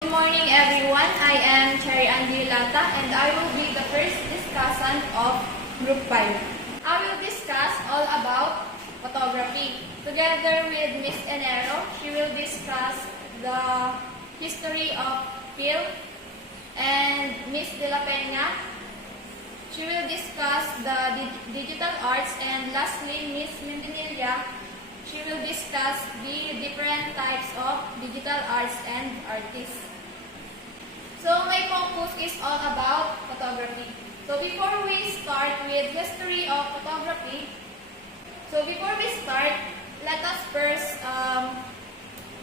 Good morning everyone, I am Cherry Andilata and I will be the first discussant of Group 5. I will discuss all about photography. Together with Miss Enero, she will discuss the history of film, and Miss De La Peña, she will discuss the digital arts, and lastly Miss Mendinilla, she will discuss the different types of digital arts and artists. So my focus is all about photography. So before we start with history of photography, let us first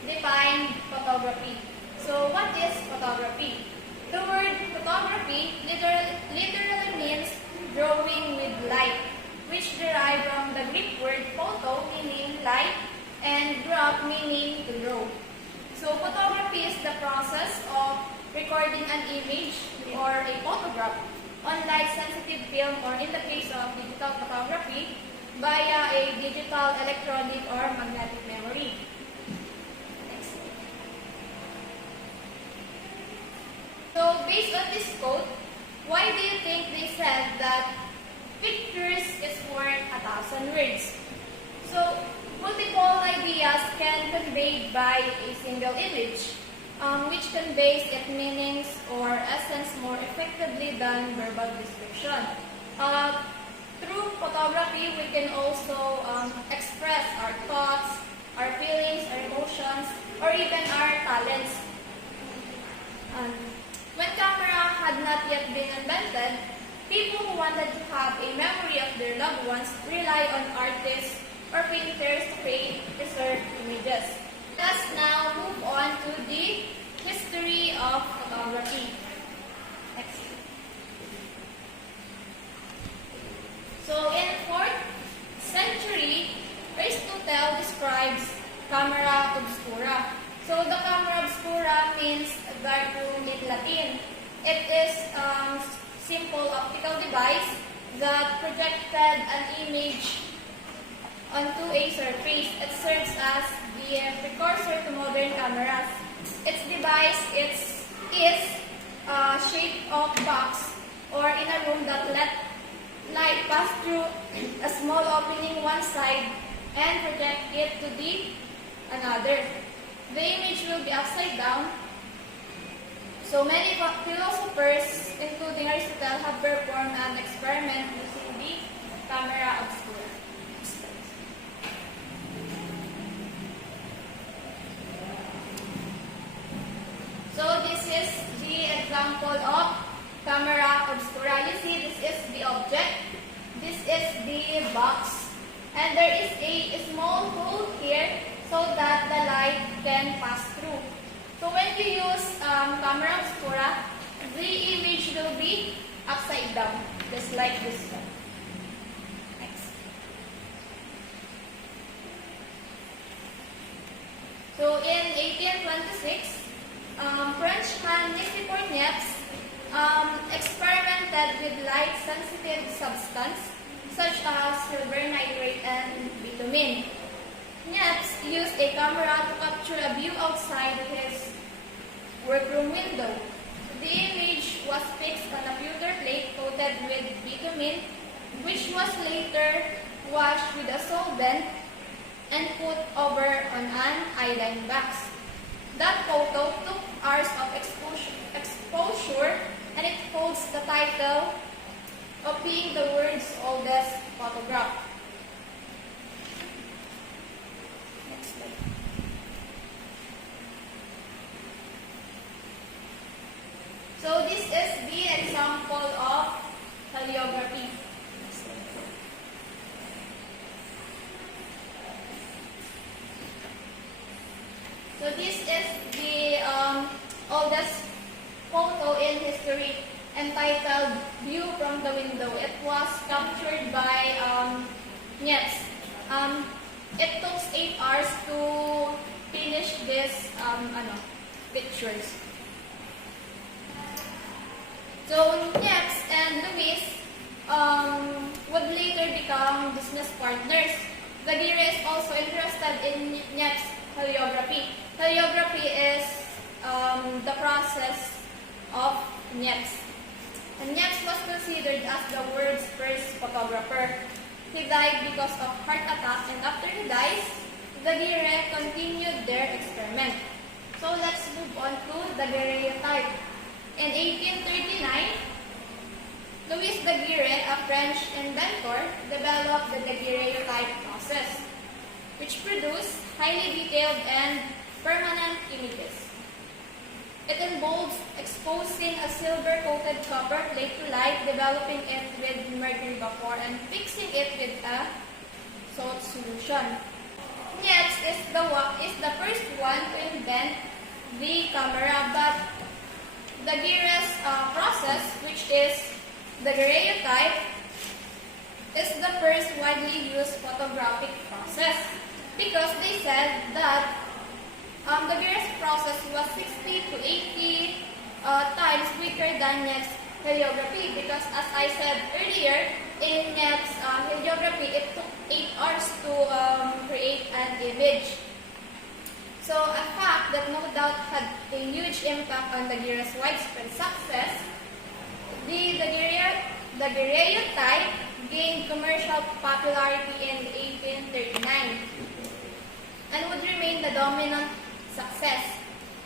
define photography. So what is photography? The word photography literally means drawing with light, which derive from the Greek word photo, meaning light, and graph, meaning to draw. So photography is the process of recording an image or a photograph on light-sensitive film, or in the case of digital photography, via a digital, electronic, or magnetic memory. Next. So based on this quote, why do you think they said that pictures is worth 1,000 words? So multiple ideas can be conveyed by a single image, which conveys its meanings or essence more effectively than verbal description. Through photography, we can also express our thoughts, our feelings, our emotions, or even our talents. When camera had not yet been invented, people who wanted to have a memory of their loved ones rely on artists or painters to create preserved images. Let us now move on to the history of photography. Next. So in 4th century, Aristotle describes camera obscura. So the camera obscura means darkroom in Latin. It is a simple optical device that projected an image onto a surface. It serves as the precursor to modern cameras. Its device is a shape of box or in a room that let light pass through a small opening one side and project it to the another. The image will be upside down. So many philosophers, including Aristotle, have performed an experiment using the camera obscura. So this is the example of camera obscura. You see, this is the object, this is the box, and there is a small hole here so that the light can pass through. So when you use camera obscura, the image will be upside down, just like this one. Next. So in 1826, Frenchman Niepce experimented with light-sensitive substance such as silver nitrate and bitumen. Niepce used a camera to capture a view outside his workroom window. The image was fixed on a pewter plate coated with bitumen, which was later washed with a solvent and put over on an iron box. That photo took hours of exposure, and it holds the title of being the world's oldest photograph. Next slide. So this is the example of calligraphy. So this is the oldest photo in history, entitled View from the Window. It was captured by Niepce. It took 8 hours to finish this pictures. So Niepce and Louis would later become business partners. Daguerre is also interested in Niepce's calligraphy. Calligraphy is the process of GE6. And GE6 was considered as the world's first photographer. He died because of heart attack, and after he dies, the GE continued their experiment. So let's move on to the daguerreotype. In 1839, Louis Daguerre, a French inventor, developed the daguerreotype process, which produced highly detailed and permanent images. It involves exposing a silver-coated copper plate to light, developing it with mercury vapor, and fixing it with a salt solution. Next is the first one to invent the camera, but Daguerre's process, which is the daguerreotype, is the first widely used photographic process because they said that the Daguerre's process was 60 to 80 times quicker than GE6 heliography because, as I said earlier, in GE6 heliography, it took 8 hours to create an image. So, a fact that no doubt had a huge impact on Daguerre's widespread success, the daguerreotype gained commercial popularity in 1839 and would remain the dominant success.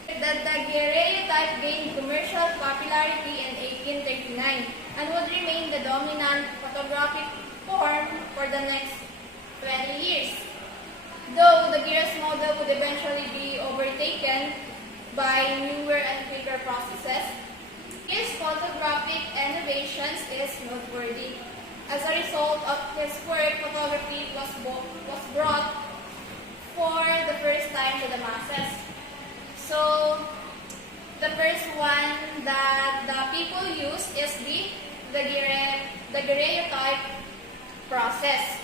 The daguerreotype gained commercial popularity in 1839 and would remain the dominant photographic form for the next 20 years. Though Daguerre's model would eventually be overtaken by newer and quicker processes, his photographic innovations is noteworthy. As a result of his work, photography was brought for the first time to the masses. So, the first one that the people use is the daguerreotype process.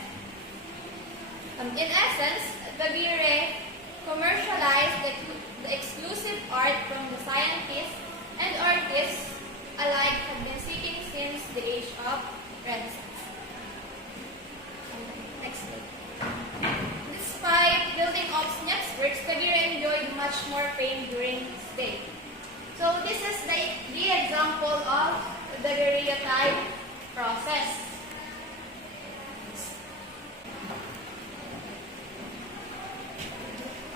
In essence, Daguerre commercialized the exclusive art from the scientists and artists alike have been seeking since the age of Renaissance. Next slide. Despite building up GE6 works, Daguerre enjoyed much more fame during his day. So this is the example of the daguerreotype process.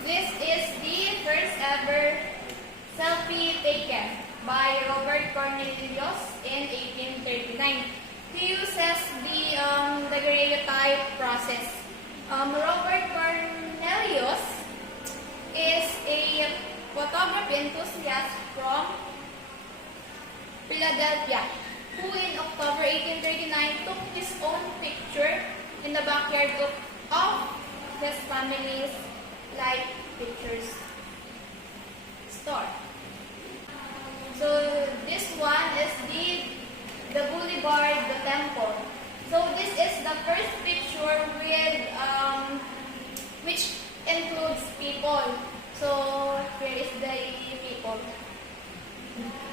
This is the first ever selfie taken by Robert Cornelius in 1839. He uses the daguerreotype process. Robert Cornelius is a photography enthusiast from Philadelphia who in October 1839 took his own picture in the backyard of his family's light pictures store. So this one is the boulevard, the temple. So this is the first picture with which includes people. So here is the people.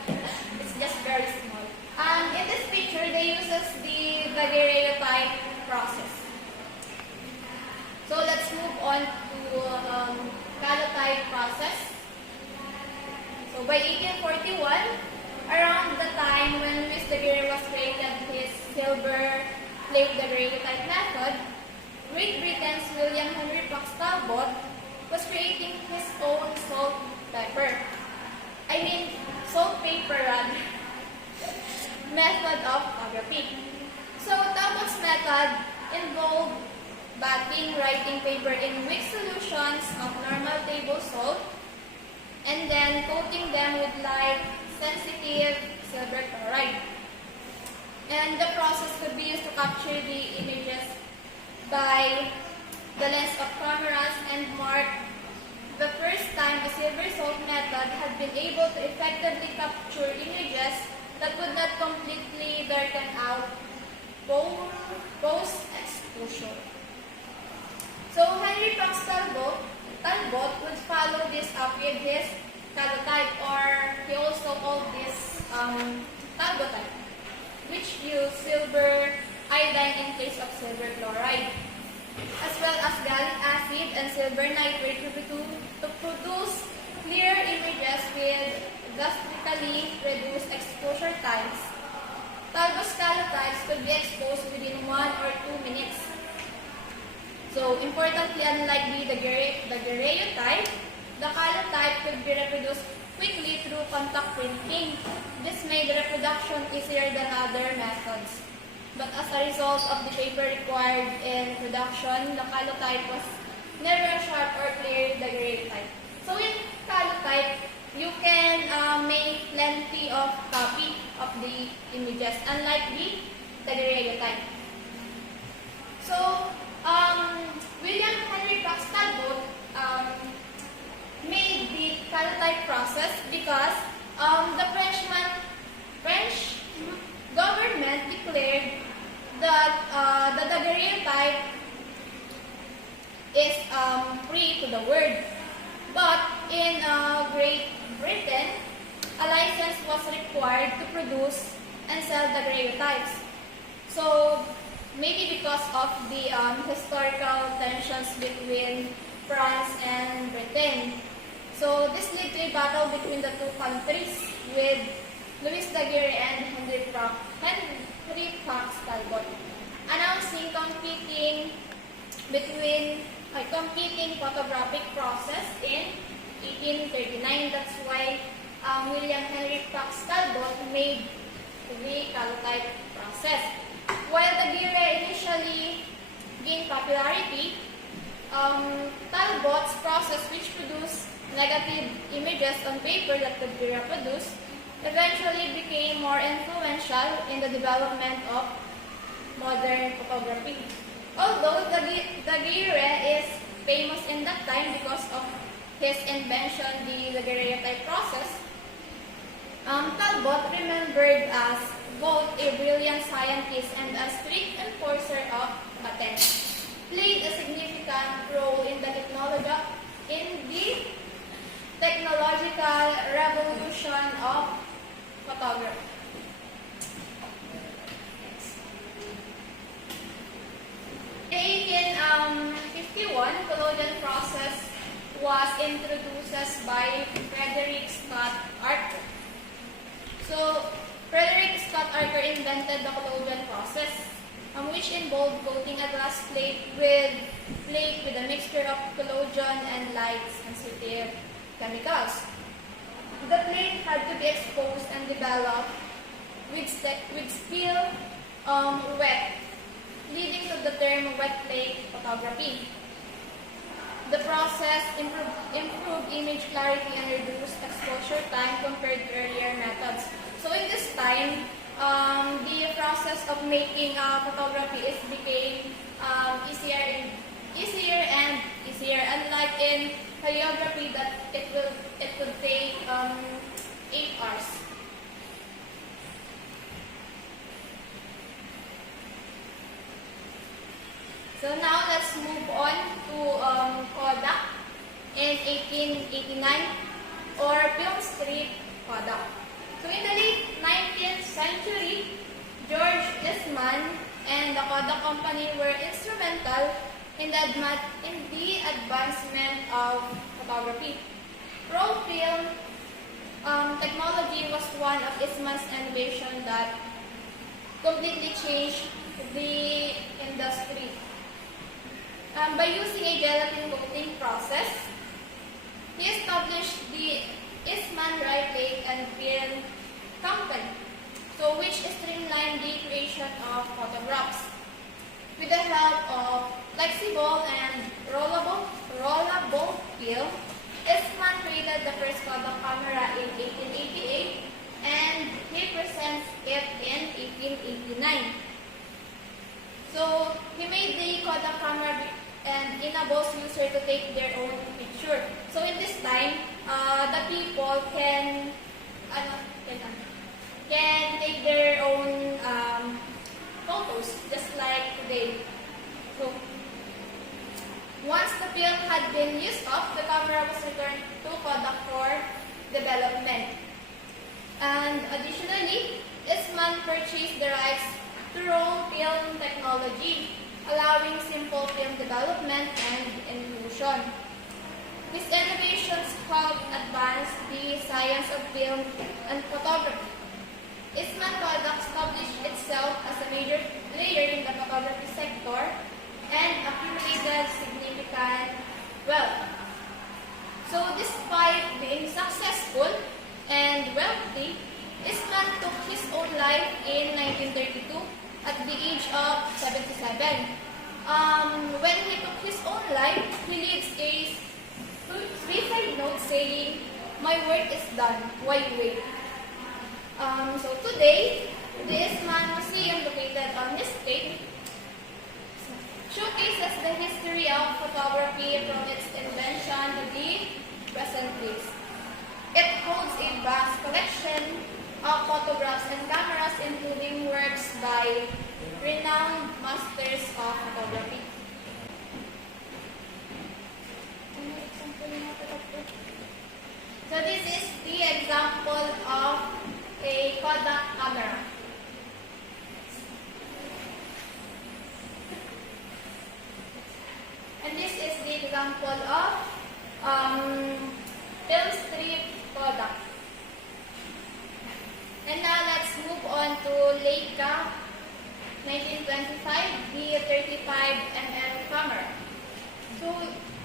It's just very small. And in this picture, they uses the daguerreotype process. So let's move on to calotype process. So by 1841, around the time when Louis Daguerre was created his silver plate daguerreotype method, Great Britain's William Henry Fox Talbot was creating his own saltpaper method of photography. So Talbot's method involved bathing writing paper in weak solutions of normal table salt and then coating them with light sensitive silver chloride. And the process could be used to capture the images by the lens of cameras and mark the first time a silver salt method had been able to effectively capture images that would not completely darken out post-exposure. So Henry Fox Talbot would follow this up with his calotype, or he also called this talbotype, which used silver iodine in place of silver chloride, as well as gallic acid and silver nitrate to produce clear images with drastically reduced exposure times. Talbot's calotypes could be exposed within 1 or 2 minutes. So, importantly, unlike the daguerreotype, the calotype could be reproduced quickly through contact printing. This made reproduction easier than other methods. But as a result of the paper required in production, the calotype was never a sharp or clear daguerreotype. So in calotype, you can make plenty of copy of the images, unlike the daguerreotype. So, William Henry Fox Talbot made the calotype process because the French government declared that the daguerreotype is free to the world. But in Great Britain, a license was required to produce and sell daguerreotypes. So, maybe because of the historical tensions between France and Britain. So, this led to a battle between the two countries with Louis Daguerre and Henry Fox Talbot, announcing competing photographic process in 1839. That's why William Henry Fox Talbot made the calotype process. While Daguerre initially gained popularity, Talbot's process, which produced negative images on paper that could be reproduced, eventually became more influential in the development of modern photography. Although Daguerre is famous in that time because of his invention, the daguerreotype process, Talbot, remembered as both a brilliant scientist and a strict enforcer of patents, played a significant role in the technological revolution of photography. In 1851, collodion process was introduced by Frederick Scott Arthur. So, Frederick Scott Arthur invented the collodion process, which involved coating a glass plate with a mixture of collodion and light-sensitive chemicals. The plate had to be exposed and developed with still wet, leading to the term wet plate photography. The process improved image clarity and reduced exposure time compared to earlier methods. So in this time, the process of making photography became easier and easier. Unlike in calligraphy, that it would take 8 hours. So now let's move on to Kodak in 1889, or film strip Kodak. So in the late 19th century, George Eastman and the Kodak Company were instrumental in the advancement of photography. Roll film technology was one of Eastman's innovations that completely changed the industry. By using a gelatin coating process, he established the Eastman Plate and Film Company, which streamlined the creation of photographs. With the help of flexible and rollable film, Eastman created the first Kodak camera in 1888, and he presents it in 1889. So, he made the Kodak camera and enables users to take their own picture. So, in this time, the people can take their own photos, just like today. So, once the film had been used up, the camera was returned to Kodak for development. And additionally, Eastman purchased the rights to roll film technology, allowing simple film development and inclusion. His innovations helped advance the science of film and photography. Eastman Kodak established itself as a major player in the photography sector and accumulated significant wealth. So despite being successful and wealthy, Eastman took his own life in 1932 at the age of 77. When he took his own life, he leaves a suicide note saying, "My work is done, why wait?" So today, the Eastman Museum located on his state showcases the history of photography from its invention to the present days. It holds a vast collection of photographs and cameras, including works by renowned masters of photography. So this is the example of a Kodak camera. And this is the example of film strip Kodak. And now let's move on to Leica 1925, the 35mm camera. So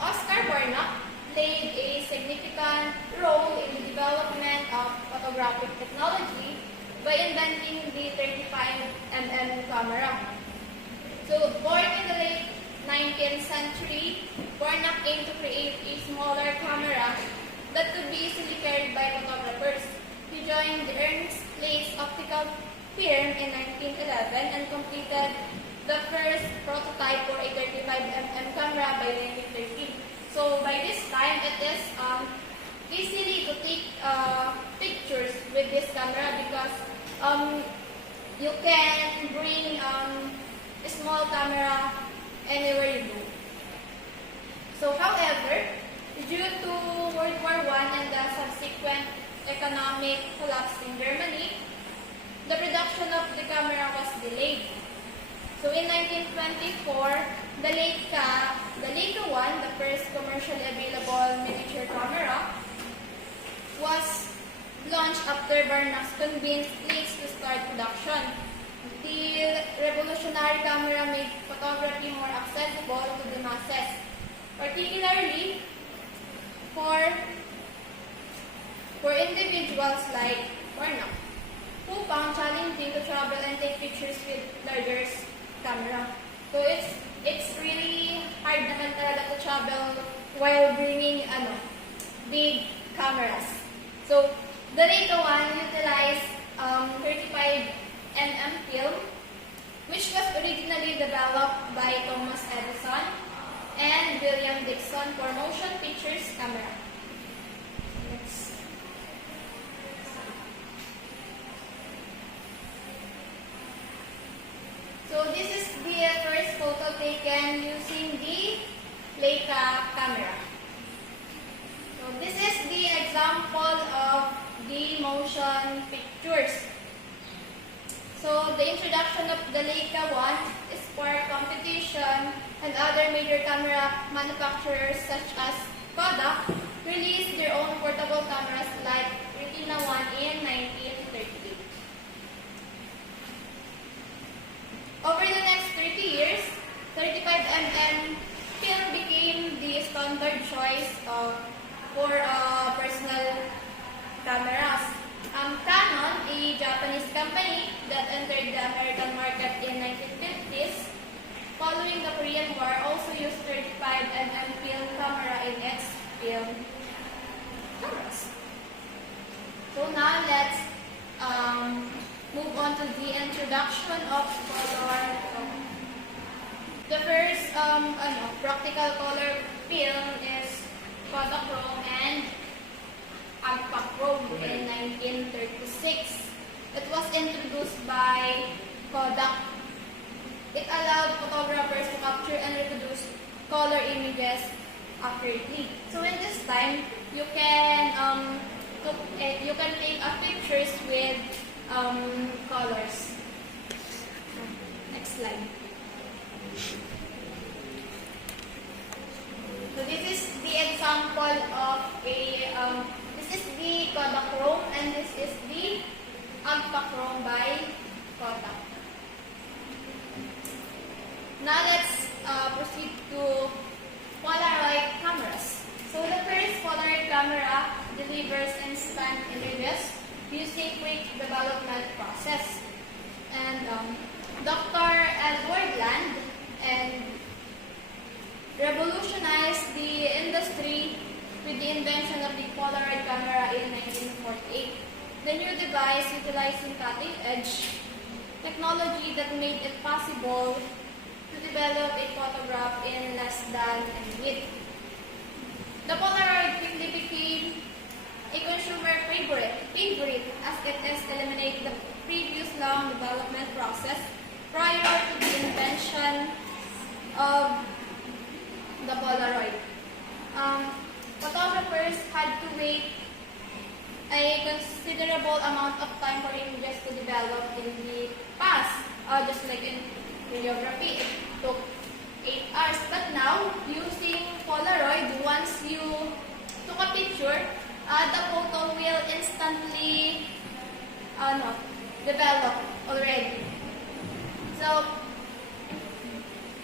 Oscar Barnack played a significant role in the development of photographic technology by inventing the 35mm camera. So born in the late 19th century, Barnack aimed to create a smaller camera that could be easily carried by photographers. He joined the Ernst Place optical firm in 1911 and completed the first prototype for a 35mm camera by 1913. So by this time, it is easily to take pictures with this camera because you can bring a small camera anywhere you go. So however, due to World War I and the subsequent economic collapse in Germany, the production of the camera was delayed. So in 1924, the Leica 1, the first commercially available miniature camera, was launched after Barnack convinced Leeds to start production. The revolutionary camera made photography more accessible to the masses, particularly for individuals like Barnack, who found challenging to travel and take pictures with larger camera. So it's really hard naman talaga to travel while bringing big cameras. So the Leica 1 utilized 35mm film, which was originally developed by Thomas Edison and William Dixon for motion pictures camera. So this is the first photo taken using the Leica camera. So this is the example of the motion pictures. So the introduction of the Leica 1 is for competition, and other major camera manufacturers such as Kodak released their own portable cameras like Retina 1 in 1938. Over the next 30 years, 35mm film became the standard choice for personal cameras. Canon, a Japanese company that entered the American market in 1950s, following the Korean War, also used 35mm film camera in its film cameras. So now let's move on to the introduction of color. The first practical color film is Kodachrome and Agpachrome in 1936. It was introduced by Kodak. It allowed photographers to capture and reproduce color images accurately. So in this time, you can take pictures with colors. Next slide. So this is the example by Kodak. Now let's proceed to Polaroid cameras. So the first Polaroid camera delivers instant images using quick development process. And Dr. Edward Land and revolutionized the industry with the invention of the Polaroid camera in 1948. The new device utilizing cutting-edge technology that made it possible to develop a photograph in less than a minute. The Polaroid quickly became a consumer favorite as it has eliminated the previous long development process prior to the invention of the Polaroid. Photographers had to wait a considerable amount of time for images to develop in the past. Just like in videography, it took 8 hours. But now, using Polaroid, once you took a picture, the photo will instantly develop already. So,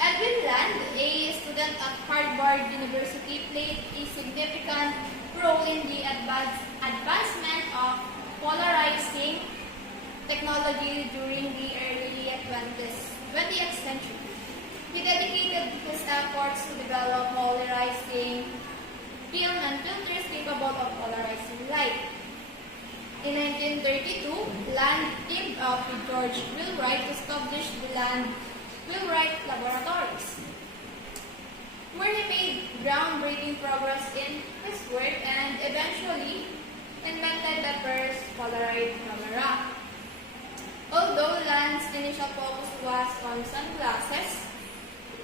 Edwin Land, a student at Harvard University, played a significant role in the advancement of polarizing technology during the early 20th century. He dedicated his efforts to develop polarizing film and filters capable of polarizing light. In 1932, Land teamed up with George Wheelwright to establish the Land Wheelwright Laboratories, where he made groundbreaking progress in his work and eventually invented the first Polaroid camera. Although Land's initial focus was on sunglasses,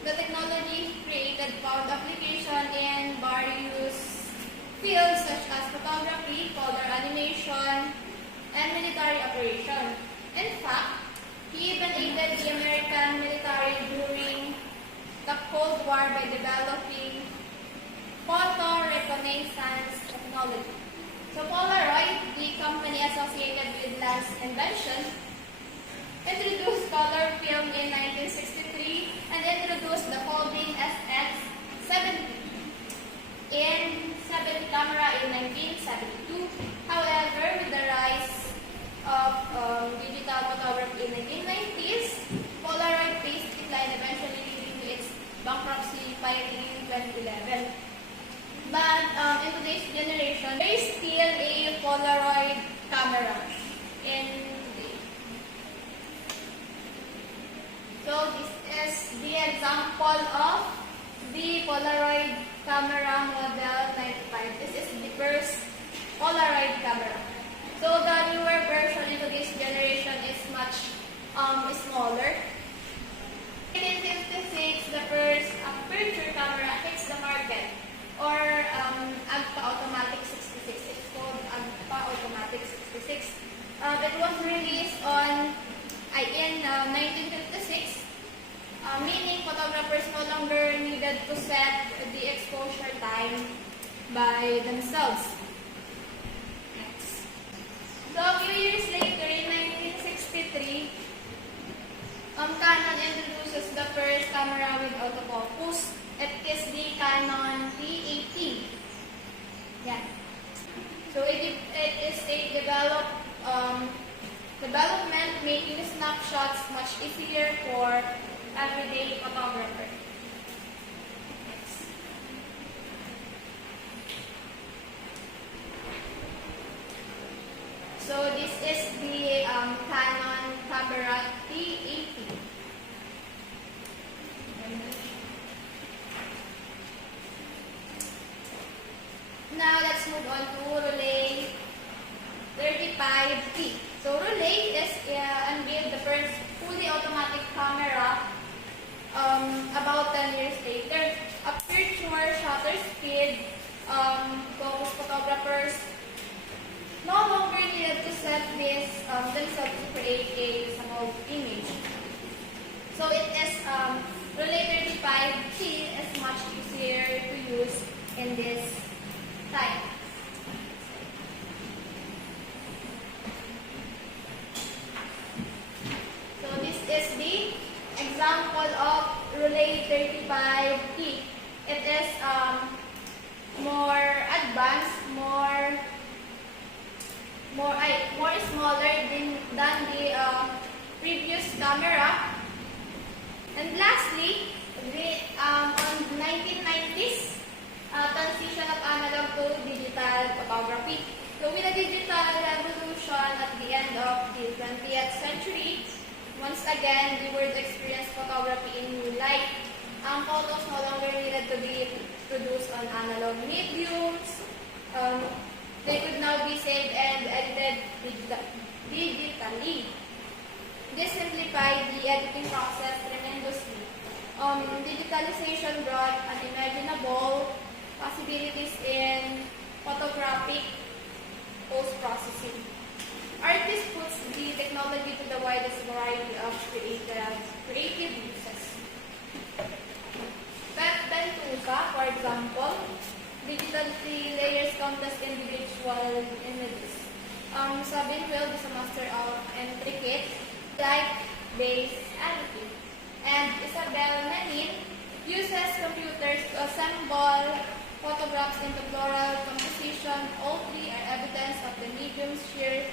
the technology created found application in various fields such as photography, color animation, and military operation. In fact, he even aided the American military during the Cold War by developing photoreconnaissance technology. So Polaroid, the company associated with Land's invention, introduced color film in 1963 and introduced the folding SX-70 camera in 1972. However, with the rise of digital photography in the 1990s, Polaroid faced decline, eventually leading to its bankruptcy filing in 2011. But in today's generation, there is still a Polaroid camera So this is the example of the Polaroid camera model 95. This is the first Polaroid camera. So the newer version in today's generation is much smaller. In 1956, the first aperture camera hits the market, or Agfa Automatic 66. It's called Agfa Automatic 66. It was released in 1956, meaning photographers no longer needed to set the exposure time by themselves. Next. So a few years later, in 1963, Canon introduces the first camera with autofocus. It is the Canon T80. Yeah. So it is a development making snapshots much easier for everyday photographer. Next. So this is the Canon camera T80. Now let's move on to Rollei 35T. So Rollei is unveiled the first fully automatic camera about 10 years later. Aperture, shutter speed, focus photographers no longer needed to set this themselves to create a small image. So it is Rollei 35T is much easier to use in this time. Chevrolet 35T. It is more advanced, more smaller than the previous camera. And lastly, on 1990s, transition of analog to digital photography. So with the digital revolution at the end of the 20th century, once again, we would experience photography in new light. Photos no longer needed to be produced on analog mediums. They could now be saved and edited digitally. This simplified the editing process tremendously. Digitalization brought unimaginable possibilities in photographic post-processing. Artists puts the technology to the widest variety of creative uses. Pentusa, for example, digitally layers countless individual images. Sabine Will is a master of intricate light-based editing. And Isabel Menin uses computers to assemble photographs into floral composition. All three are evidence of the medium's sheer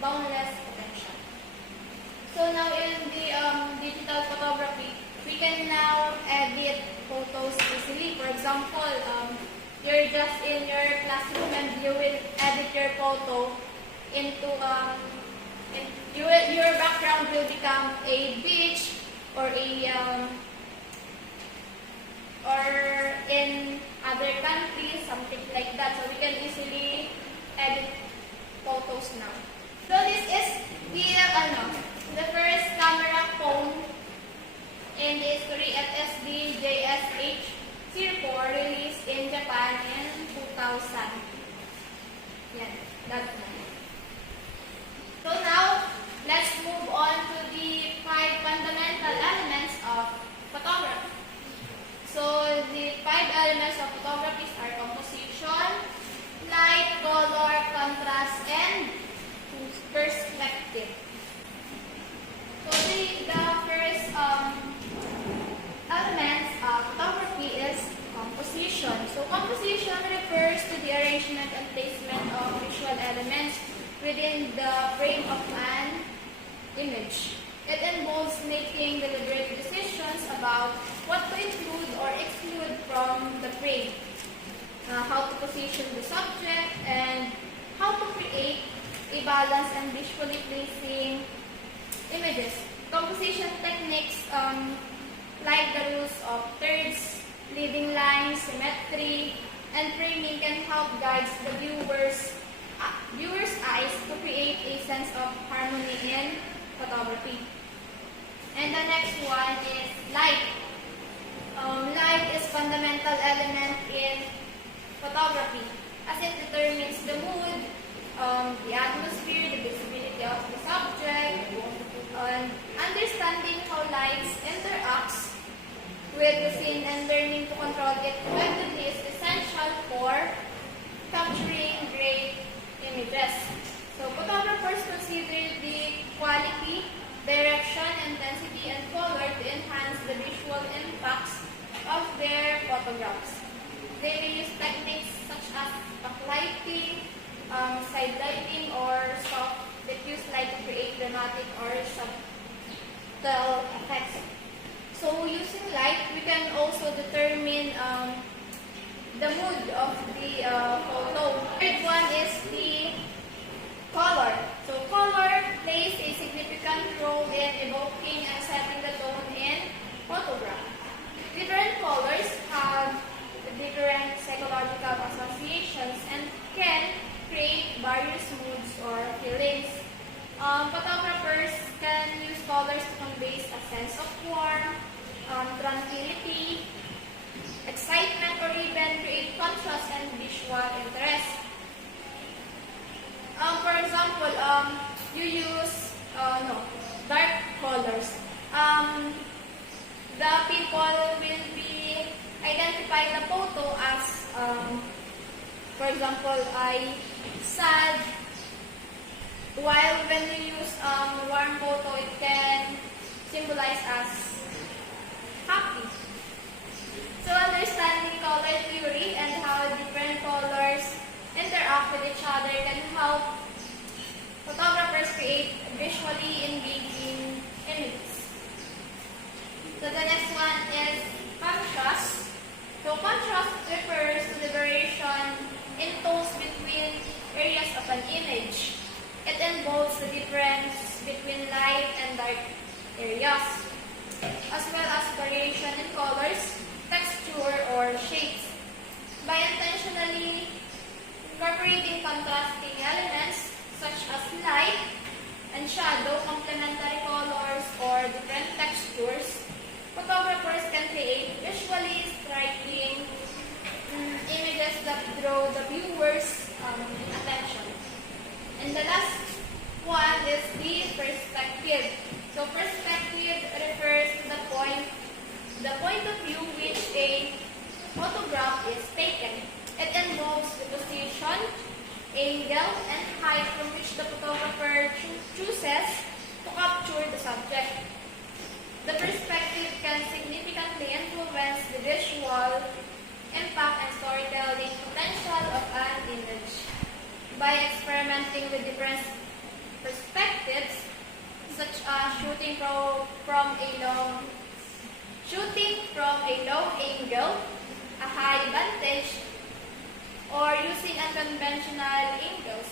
boundless potential. So now in the digital photography, we can now edit photos easily. For example, you're just in your classroom and you will edit your photo into your background will become a beach or in other countries, something like that. So we can easily edit photos now. So this is the first camera phone in the history at the GE6 released in Japan in 2000. Yan, that's one. So now, let's move on to the 5 fundamental elements of photography. So the 5 elements of photography are composition, light, color, contrast, and perspective. So the first elements of photography is composition. So composition refers to the arrangement and placement of visual elements within the frame of an image. It involves making deliberate decisions about what to include or exclude from the frame, how to position the subject, and how to create a balance and visually pleasing images. Composition techniques like the rules of thirds, leading lines, symmetry, and framing can help guide the viewer's eyes to create a sense of harmony in photography. And the next one is light. Light is fundamental element in photography as it determines the mood, the atmosphere, the visibility of the subject, and understanding how light interacts with the scene and learning to control it effectively is essential for capturing great images. So photographers consider the quality, direction, intensity, and color to enhance the visual impacts of their photographs. They may use techniques such as backlighting, side lighting, or soft diffuse light to create dramatic or subtle effects. So using light, we can also determine the mood of the photo. Third one is the color. So color plays a significant role in evoking and setting the tone in photograph. Different colors have different psychological associations and can create various moods or feelings. Photographers can use colors to convey a sense of warmth, tranquility, excitement, or even create contrast and visual interest. For example, you use dark colors. The people will be identify the photo as, for example, sad. While when you use warm photo, it can symbolize as happy. color theory and how different colors interact with each other can help photographers create visually engaging images. So the next one is contrast. So contrast refers to the variation in tones between areas of an image. It involves the difference between light and dark areas, as well as variation in colors, texture, or shapes. By intentionally incorporating contrasting elements such as light and shadow, complementary colors, or different textures, photographers can create visually striking images that draw the viewer's attention. And the last one is the perspective. So perspective refers to the point of view which a photograph is taken. It involves the position, angle, and height from which the photographer chooses to capture the subject. The perspective can significantly influence the visual impact and storytelling potential of an image. By experimenting with different perspectives, such as shooting from a long angle, a high vantage, or using unconventional angles,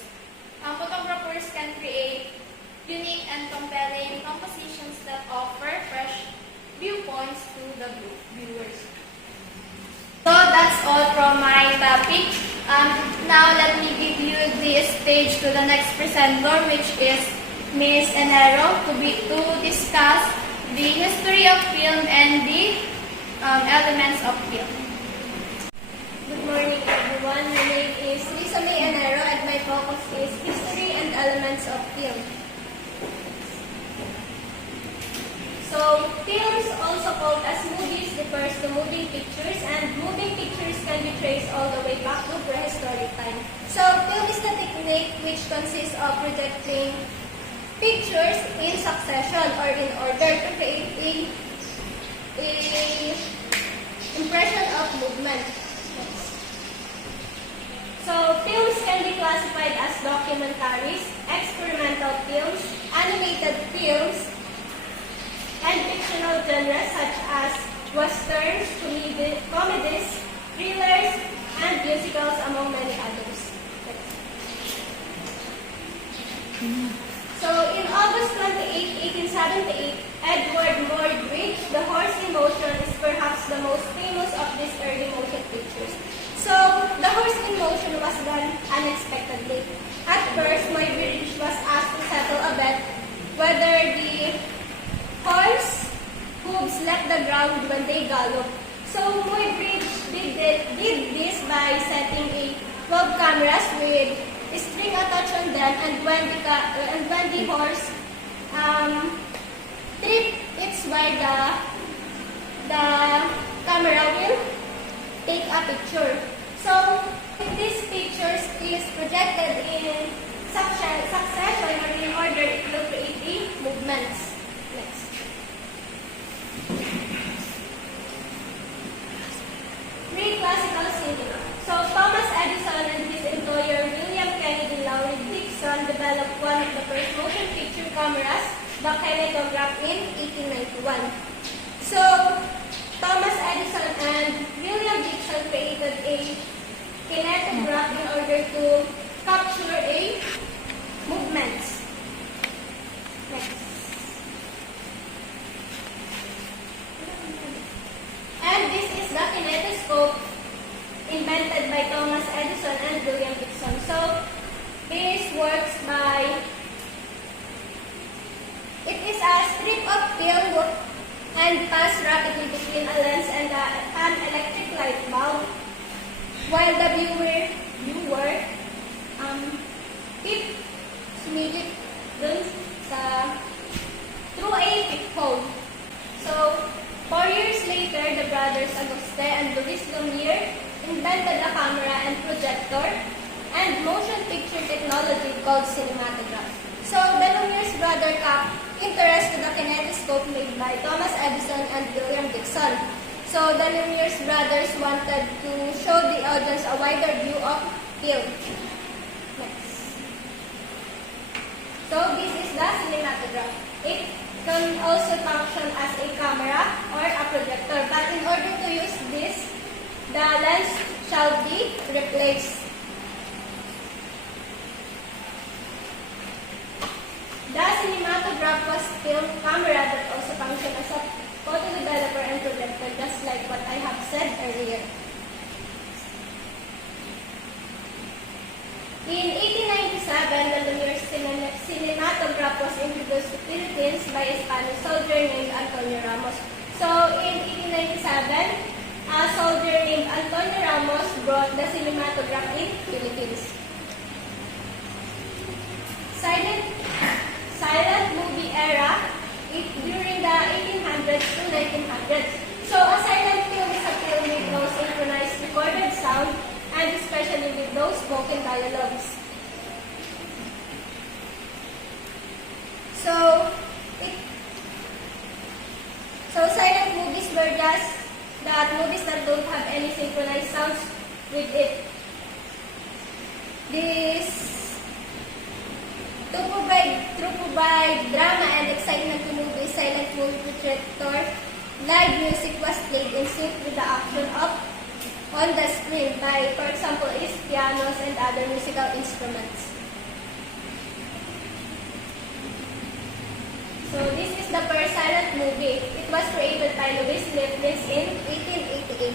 photographers can create unique and compelling compositions that offer fresh viewpoints to the viewers. So that's all from my topic. Now let me give you the stage to the next presenter, which is Ms. Enero, to discuss the history of film and the elements of film. Good morning, everyone. My name is Lisa May Enero, and my focus is history and elements of film. So, films, also called as movies, refers to moving pictures, and moving pictures can be traced all the way back to prehistoric time. So, film is the technique which consists of projecting pictures in succession or in order to create a impression of movement. So, films can be classified as documentaries, experimental films, animated films, and fictional genres such as westerns, comedies, thrillers, and musicals, among many others. So, in August 28, 1878, Edward Muybridge, The Horse in Motion, is perhaps the most famous of these early motion pictures. So, The Horse in Motion was done unexpectedly. At first, Muybridge was asked to settle a bet whether the horse hooves left the ground when they gallop. So, Muybridge did this by setting 12 cameras with a string attached on them, and when the horse trips, it's where the camera will take a picture. So, if these pictures is projected in succession or in order, it will create movements. Next. Pre-classical cinema. So, Thomas Edison and his employer William Kennedy Lowry Dixon developed one of the first motion picture cameras, the kinetograph, in 1891. So, Thomas Edison and William Dixon created a kinetograph in order to capture a movements. Next. And this is the kinetoscope invented by Thomas Edison and William Dixon. So, this works by, it is a strip of film and pass rapidly between a lens and an electric light bulb, while the viewer keeps music dun through a peephole. So, 4 years later, the brothers Auguste and Louis Lumiere invented a camera and projector and motion picture technology called cinematograph. So, the Lumiere's brother kept interest to the kinetoscope made by Thomas Edison and William Dixon. So the Lumiere brothers wanted to show the audience a wider view of film. Next. So this is the cinematograph. It can also function as a camera or a projector. But in order to use this, the lens shall be replaced. The cinematograph was film camera that also functioned as a photo developer and projector, just like what I have said earlier. In 1897, the Lumiere cinematograph was introduced to Philippines by a Spanish soldier named Antonio Ramos. So in 1897, a soldier named Antonio Ramos brought the cinematograph in Philippines. Silent movie era during the 1800s to 1900s. So a silent film is a film with no synchronized recorded sound, and especially with those spoken dialogues. So silent movies were just that movies that don't have any synchronized sounds with it. To provide drama and excitement to movies, silent movie projector, live music was played in sync with the action on the screen by, for example, pianos and other musical instruments. So this is the first silent movie. It was created by Louis Lipnis in 1888.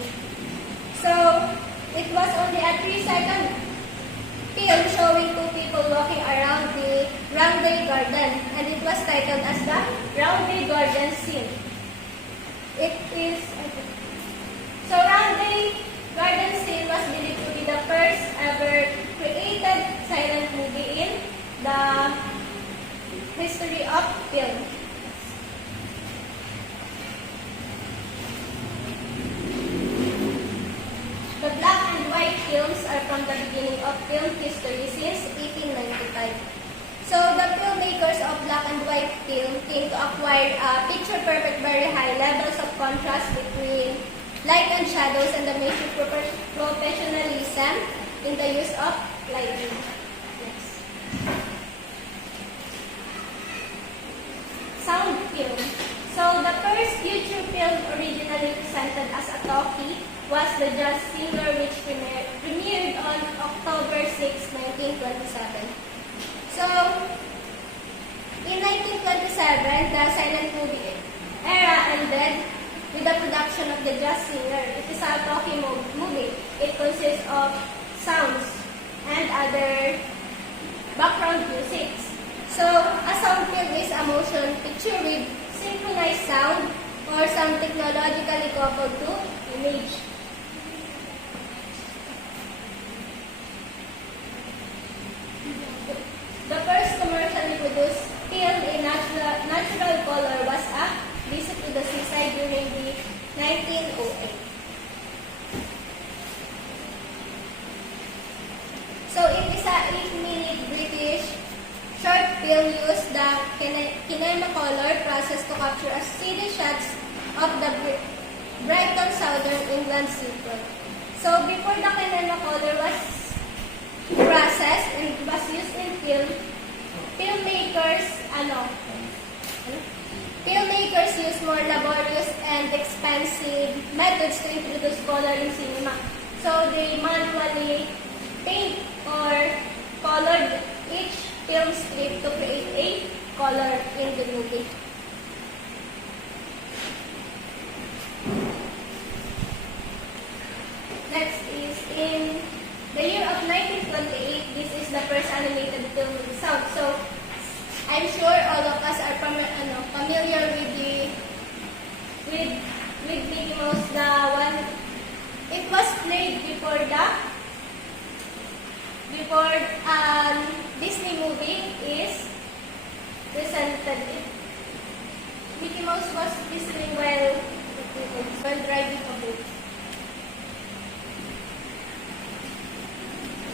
So it was only a 3-second film showing two people walking around the Roundhay Garden, and it was titled as the Roundhay Garden Scene. So Roundhay Garden Scene was believed to be the first ever created silent movie in the history of film. The black and white films are from the beginning of film history since 1895. So the filmmakers of black and white film came to acquire picture-perfect, very high levels of contrast between light and shadows, and the major professionalism in the use of lighting. Next. Sound film. So the first feature film originally presented as a talkie was The Jazz Singer, which premiered on October 6, 1927. So, in 1927, the silent movie era ended with the production of The Jazz Singer. It is a talkie movie. It consists of sounds and other background music. So, a sound film is a motion picture with synchronized sound or some technologically coupled to image. The first commercially produced film in natural color was a Visit to the Seaside during the 1908. So it is a 8-minute British short film used the kinemacolor process to capture a steady shots of the Brighton, Southern England seafront. So before the kinemacolor was processed and was used in film, filmmakers use more laborious and expensive methods to introduce color in cinema. So they manually paint or colored each film strip to create a color in the movie. Next is in the year of 1928, this is the first animated film with sound. So, I'm sure all of us are familiar with Mickey Mouse, the one. It was played before Disney movie is presented. Mickey Mouse was listening while driving a boat.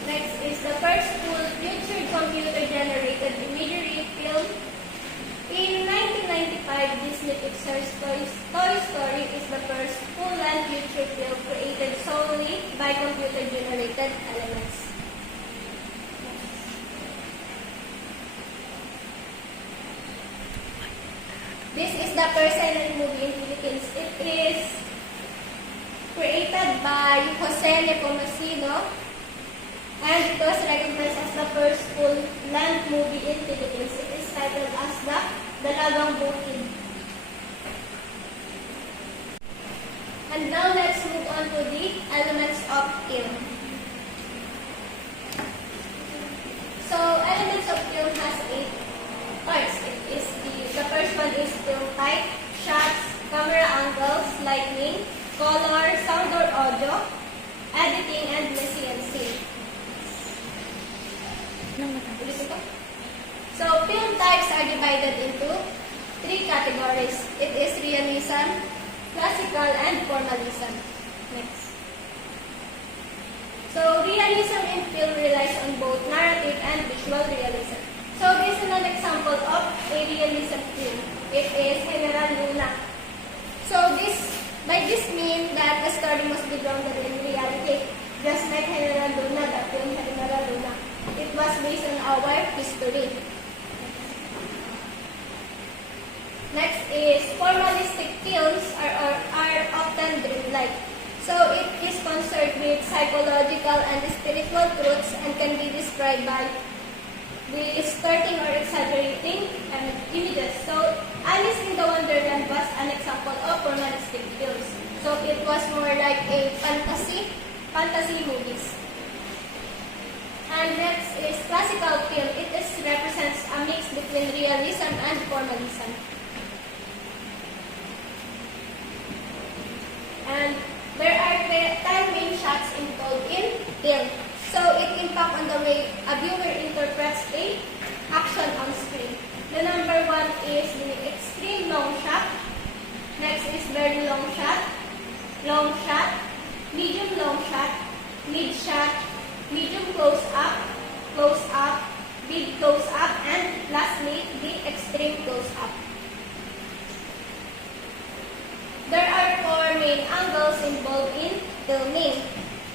Next is the first full featured computer-generated imagery film. In 1995, Disney Pixar's Toy Story is the first full-length feature film created solely by computer-generated elements. This is the first silent movie in Philippines. It is created by Jose Nepomuceno, and it was recognized as the first full-length movie in Philippines. It is titled as the Dalagang Bukid. And now let's move on to the elements of film. So elements of film has 8 parts. It is the first one is film type, shots, camera angles, lighting, color, sound or audio, editing, and mixing and scene. So film types are divided into 3 categories. It is realism, classical, and formalism. Next. So realism in film relies on both narrative and visual realism. So this is an example of a realism film. It is General Luna. So by this mean that the story must be grounded in reality, just like General Luna, the film General Luna. It was based on our history. Next is formalistic films are often dreamlike. So it is concerned with psychological and spiritual truths and can be described by distorting or exaggerating images. So Alice in the Wonderland was an example of formalistic films. So it was more like a fantasy movies. And next is classical film. It represents a mix between realism and formalism. And there are 10 main shots involved in film. So it impacts on the way a viewer interprets a action on screen. The number 1 is the extreme long shot. Next is very long shot, medium long shot, mid shot, medium close up, big close up, and lastly the extreme close up. There are 4 main angles involved in filming.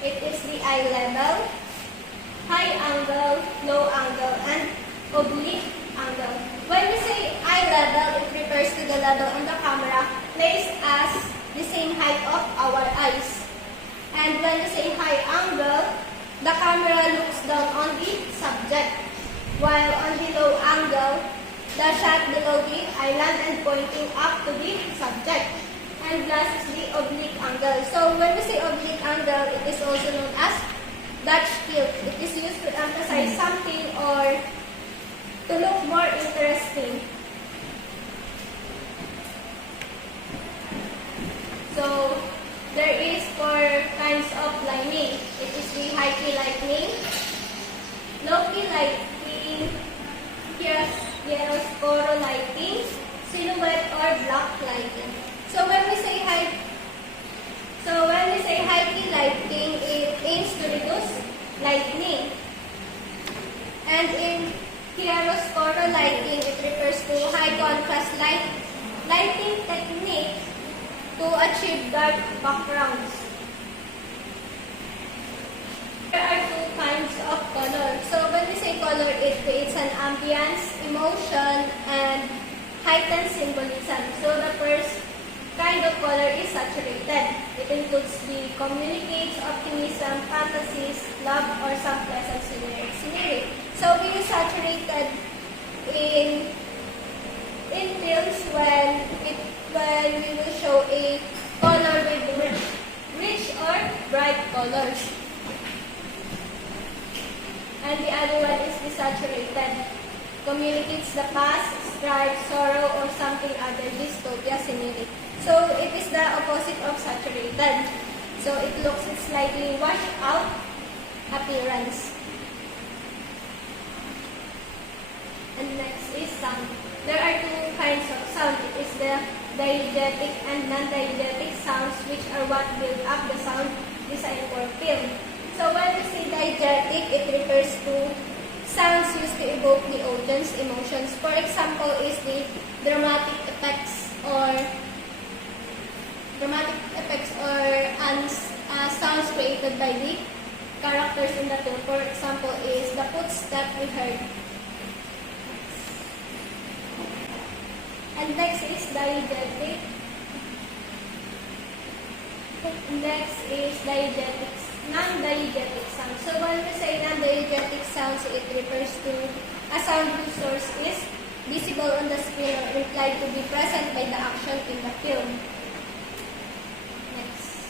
It is the eye level, high angle, low angle, and oblique angle. When we say eye level, it refers to the level on the camera placed as the same height of our eyes. And when we say high angle, the camera looks down on the subject, while on the low angle, the shot below the island and pointing up to the subject. And last is the oblique angle. So when we say oblique angle, it is also known as Dutch tilt. It is used to emphasize something or to look more interesting. So there is 4 kinds of lighting. It is the high key lighting, low key lighting, chiaroscuro lighting, silhouette or black lighting. So when we say high key lighting, it aims to reduce lightning. And in chiaroscuro lighting, it refers to high contrast lighting technique to achieve dark backgrounds. There are 2 kinds of color. So when we say color, it creates an ambience, emotion, and heightened symbolism. So the first kind of color is saturated. It includes the communicates, optimism, fantasies, love, or some pleasant scenery. So we use saturated in films when we will show a color with rich or bright colors. And the other one is desaturated. Communicates the past, strife, sorrow, or something other dystopia scenery. So it is the opposite of saturated. So it looks slightly washed out appearance. And next is sound. There are 2 kinds of sound. It is the diegetic and non-diegetic sounds, which are what build up the sound design for film. So when we say diegetic, it refers to sounds used to evoke the audience emotions. For example, is the dramatic effects or indicated by the characters in the film. For example, is the footstep we heard. And next is diegetic. Next is diegetic, non-diegetic sound. So when we say non-diegetic sounds, it refers to a sound whose source is visible on the screen or implied to be present by the action in the film. Next.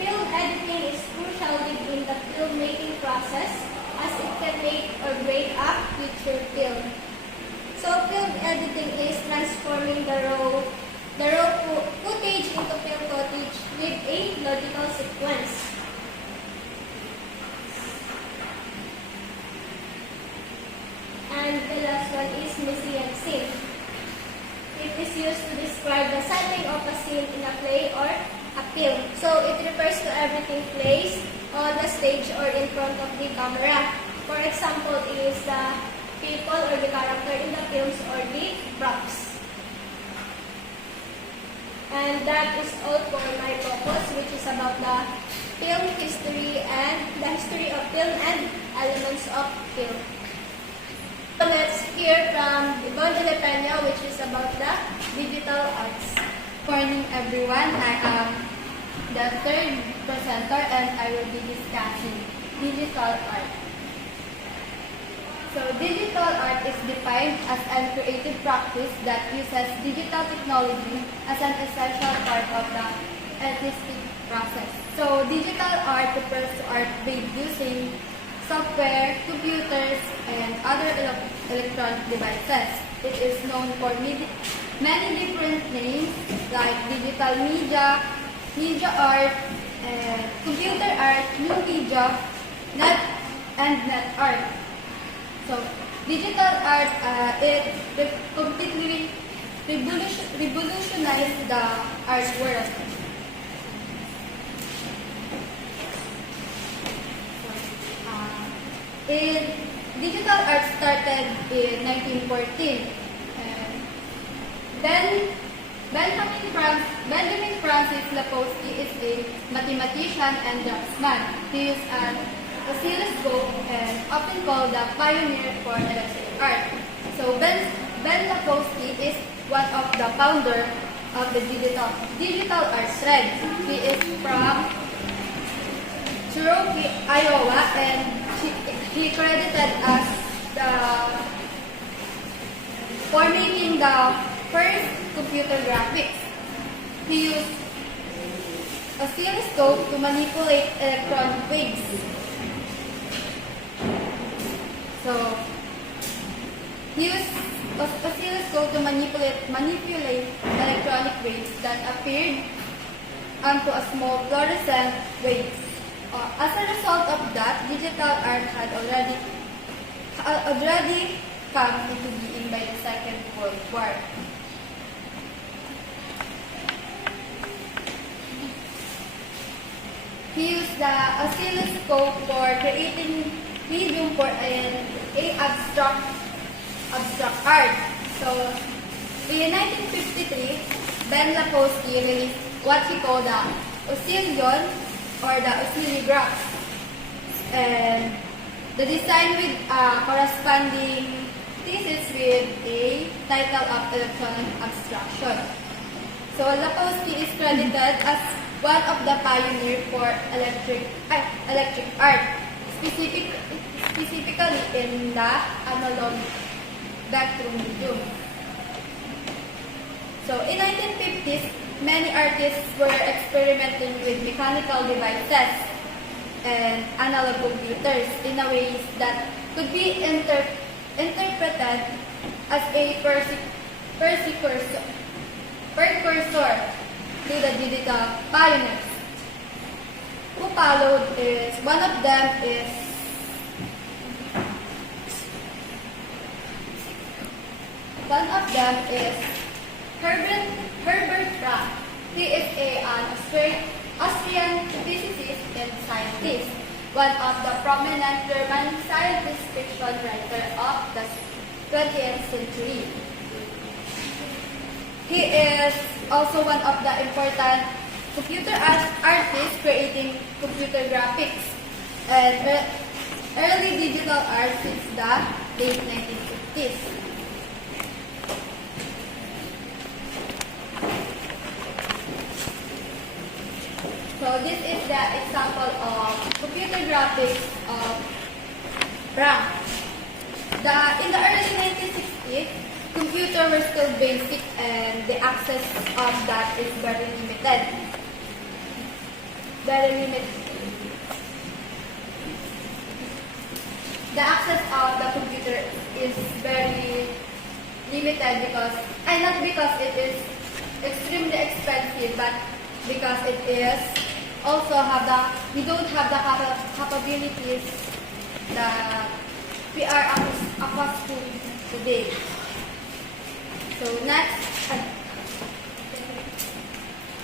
Film editing is crucial within the filmmaking process as it can make or break up future film. So film editing is transforming the raw footage into film footage with a logical sequence. And the last one is mise en scene. It is used to describe the setting of a scene in a play or a film. So it refers to everything placed on the stage or in front of the camera. For example, is the people or the character in the films or the props. And that is all for my focus, which is about the film history and the history of film and elements of film. So let's hear from Yvonne de Peña, which is about the digital arts. Good morning, everyone. I am the third presenter and I will be discussing digital art. So digital art is defined as a creative practice that uses digital technology as an essential part of the artistic process. So digital art refers to art made using software, computers, and other electronic devices. It is known for many different names like digital media, media art, computer art, new media, net art. So, digital art, it completely revolutionized the art world. Digital art started in 1914. Benjamin Francis Lapowski is a mathematician and draftsman. He is an oscilloscope and often called the pioneer for electric art. So Ben Lapowski is one of the founder of the digital art trend. He is from Cherokee, Iowa, and he credited as for making the first computer graphics. He used oscilloscope to manipulate electronic waves. So, he used oscilloscope to manipulate electronic waves that appeared onto a small fluorescent waves. As a result of that, digital art had already come into being by the Second World War. He used the oscilloscope for creating medium for an abstract art. So, in 1953, Ben Lapowski released what he called the oscillion or the oscillograph, and the design with corresponding thesis with a title of electronic abstraction. So Lapowski is credited as one of the pioneers for electric art, specifically in the analog spectrum medium. So in 1950s, many artists were experimenting with mechanical devices and analog computers in a ways that could be interpreted as a precursor to the digital pioneers. Who followed is, one of them is Herbert Pratt. He is an Austrian physicist and scientist, one of the prominent German science fiction writer of the 20th century. He is also one of the important computer artists creating computer graphics. And early digital art since the late 1950s. So this is the example of computer graphics of RAM. In the early 1960s, computers were still basic and the access of that is very limited. The access of the computer is very limited because, and not because it is extremely expensive, but because it is also we don't have the capabilities that we are accustomed today. So next,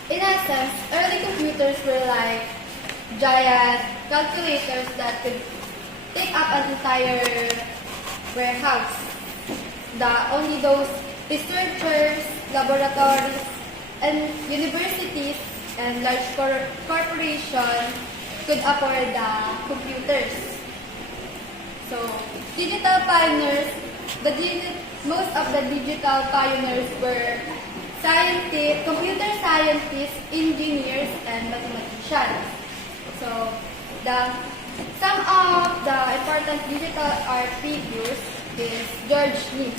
in essence, early computers were like giant calculators that could take up an entire warehouse. Only those researchers, laboratories, and universities and large corporations could afford the computers. So, digital pioneers, most of the digital pioneers were scientists, computer scientists, engineers, and mathematicians. So, some of the important digital art figures is George Nies.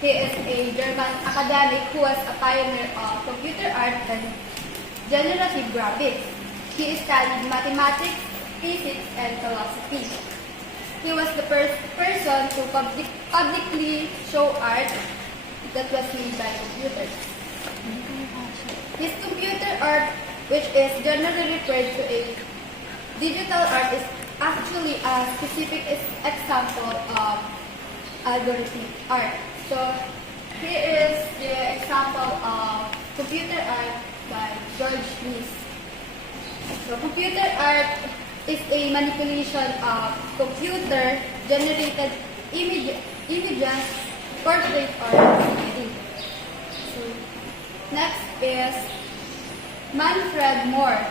He is a German academic who was a pioneer of computer art and generative graphics. He studied mathematics, physics, and philosophy. He was the first person to publicly show art that was made by computers. His computer art, which is generally referred to a digital art, is actually a specific example of algorithmic art. So here is the example of computer art by George Nies. So computer art is a manipulation of computer-generated images, portrait, or painting. So next is Manfred Mohr.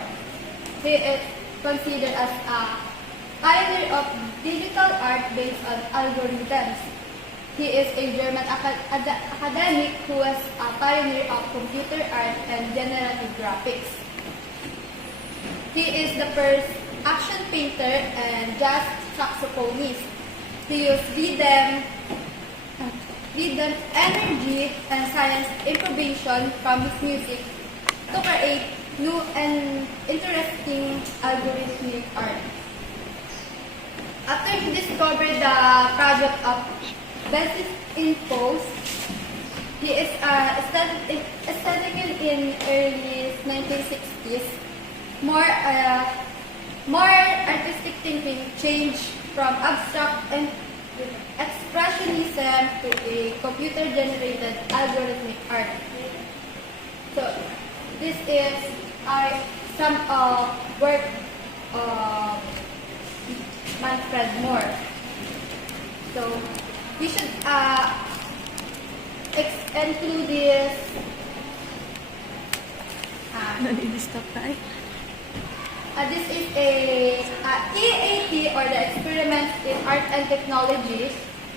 He is considered as a pioneer of digital art based on algorithms. He is a German academic who was a pioneer of computer art and generative graphics. He is the first action painter and jazz saxophonist. He used rhythm, energy, and science improvisation from his music to create new and interesting algorithmic art. After he discovered the project of basis in pose, he is aesthetic in early 1960s. More artistic thinking changed from abstract and expressionism to a computer-generated algorithmic art. So this is some work of Manfred Mohr. So we should include this. This is a EAT, or the Experiments in Art and Technology,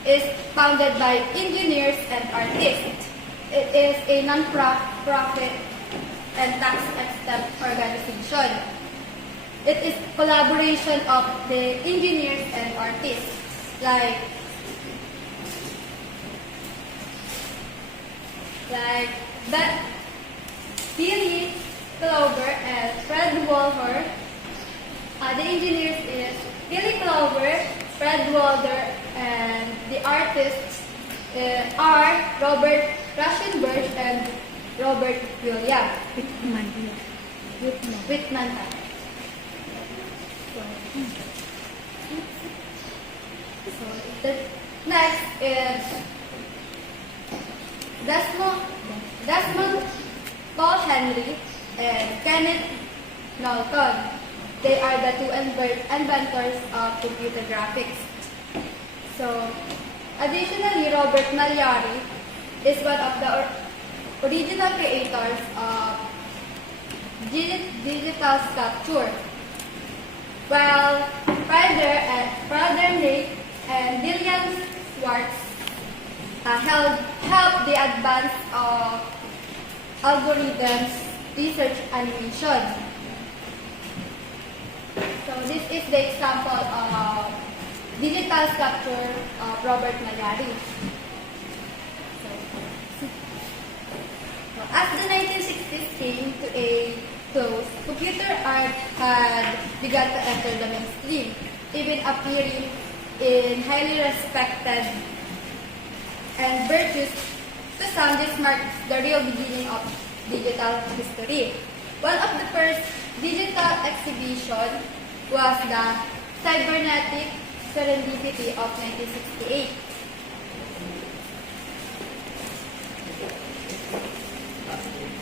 is founded by engineers and artists. It is a non-profit and tax-exempt organization. It is collaboration of the engineers and artists, like Billy Clover and Fred Walher. The engineers is Billy Clover, Fred Walher, and the artists are Robert Rauschenberg and Robert William. Whitman. So the next is Desmond Paul Henry and Kenneth Knowlton. They are the two inventors of computer graphics. So, additionally, Robert Magliari is one of the original creators of digital sculpture. While Nate and Dillian Schwartz helped the advance of algorithms research animation. So this is the example of digital sculpture of Robert Nagari. As the 1960s came to a close, computer art had begun to enter the mainstream, even appearing in highly respected and virtuous. To some, this marks the real beginning of digital history. One of the first digital exhibition was the Cybernetic Serendipity of 1968.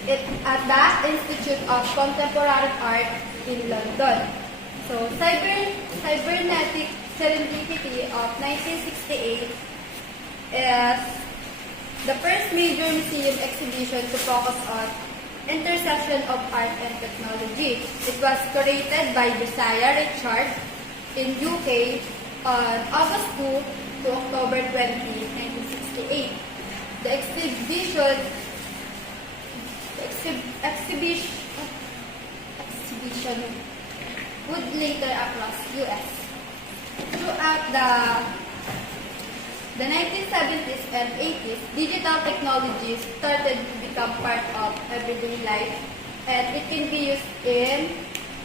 It at the Institute of Contemporary Art in London. So, Cybernetic Serendipity of 1968 is the first major museum exhibition to focus on intersection of art and technology. It was curated by Josiah Richard in UK on August 2 to October 20, 1968. The exhibition would later across US. Throughout the 1970s and 80s, digital technologies started to become part of everyday life, and it can be used in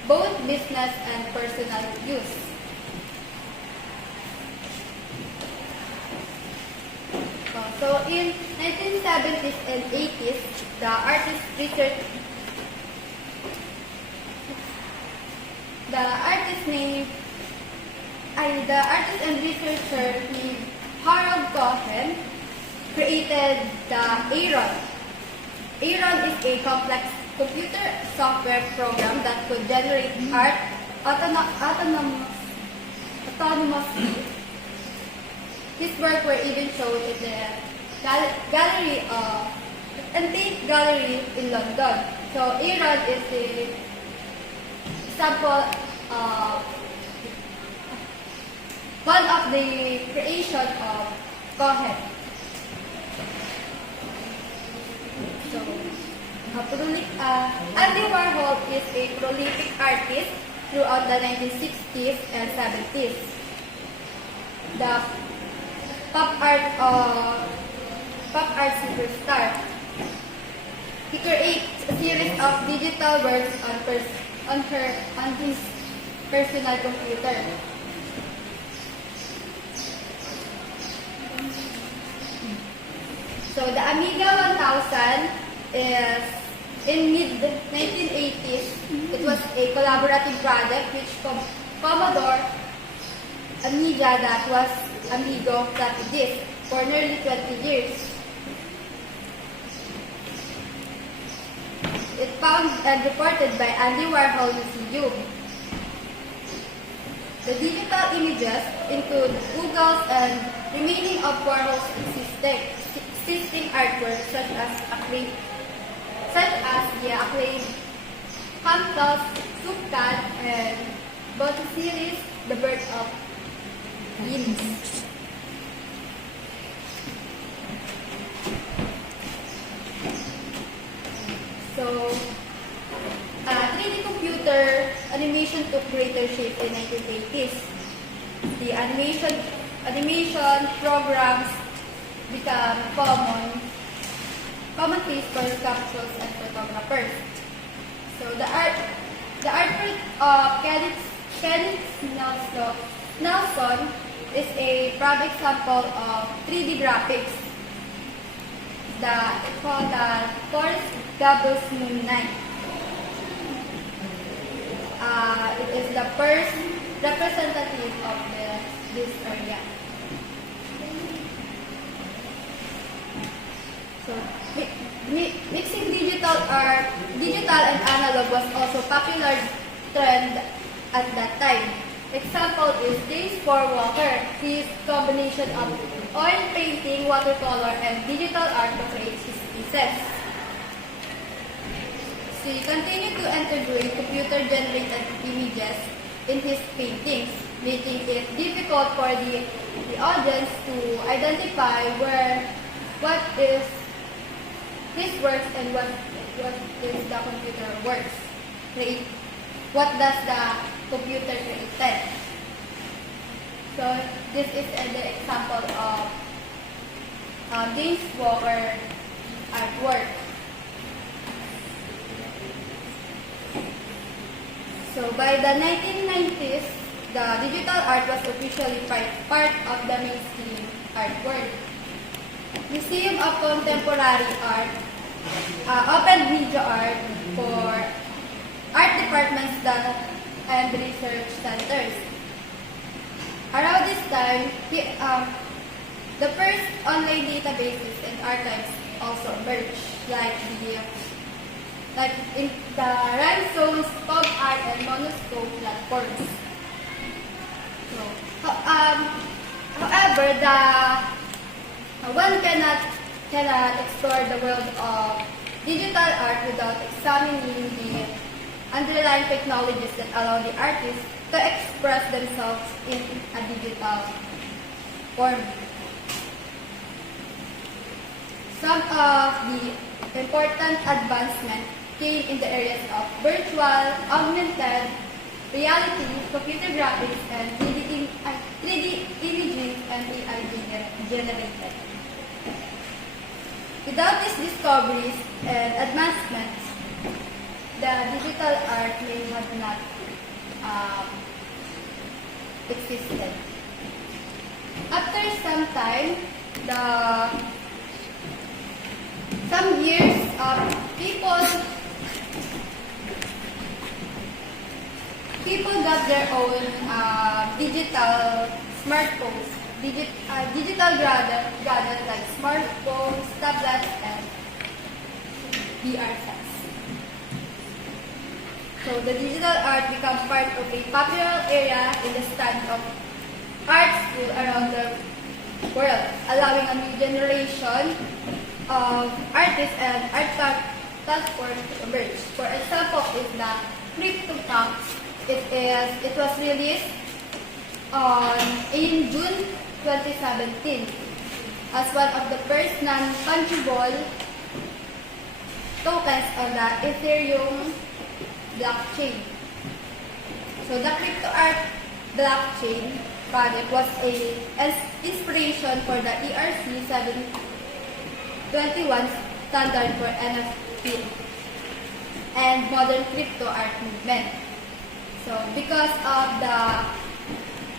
both business and personal use. So in 1970s and 80s, the artist and researcher named Harold Cohen created the Aeron. Aeron is a complex computer software program that could generate art autonomously. His work were even shown in the Antique Gallery in London. So Aeron is a example of one of the creation of Cohen. So, Andy Warhol is a prolific artist throughout the 1960s and 70s. The pop art superstar. He creates a series of digital works on his personal computer. So the Amiga 1000 is in mid-1980s. It was a collaborative project which Commodore Amiga that was Amigo floppy disk for nearly 20 years. It found and reported by Andy Warhol Museum. The digital images include Google's and remaining of Warhol's existing artwork such as the acclaimed Hampton's Soup Cat and Botticelli's The Bird of Venus. So, 3D computer animation took greater shape in 1980s. The animation programs become commonplace for sculptors and photographers. So the artwork of Kenneth Nelson is a prime example of 3D graphics. It's called the Forrest Gables Moon Night. It is the first representative of this area. So, mixing digital and analog was also popular trend at that time. Example is James Walker. His combination of oil painting, watercolor, and digital art to create his pieces. he continued to integrate computer-generated images in his paintings, making it difficult for the audience to identify what is his works and what is the computer works. What does the computer create? So this is the example of James Walker artwork. So by the 1990s, the digital art was officially part of the mainstream art world. Museum of Contemporary Art opened video art for art departments and research centers. Around this time, the first online databases and archives also emerged, like in the Rhinestones, Pop Art, and Monoscope platforms. So, however, one cannot explore the world of digital art without examining the underlying technologies that allow the artists to express themselves in a digital form. Some of the important advancements came in the areas of virtual, augmented reality, computer graphics, and 3D imaging and AI generated. Without these discoveries and advancements, the digital art may have not existed. After some time, some years, people got their own digital smartphones, digital gadgets like smartphones, tablets, and VR sets. So the digital art becomes part of a popular area in the study of art school around the world, allowing a new generation of artists and art platforms to emerge. For example, is the CryptoPunks. It was released in June 2017 as one of the first non-fungible tokens on the Ethereum blockchain. So the crypto art blockchain project was an inspiration for the ERC 721 standard for NFT and modern crypto art movement. So because of the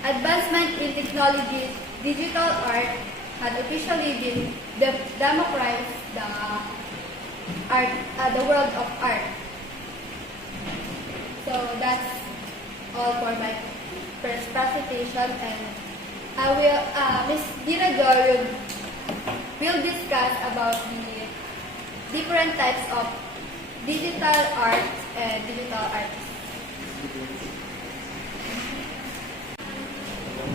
advancement in technology, digital art had officially been democratized the world of art. So that's all for my first presentation, and I will, Ms. Diragor will discuss about the different types of digital art and digital artists.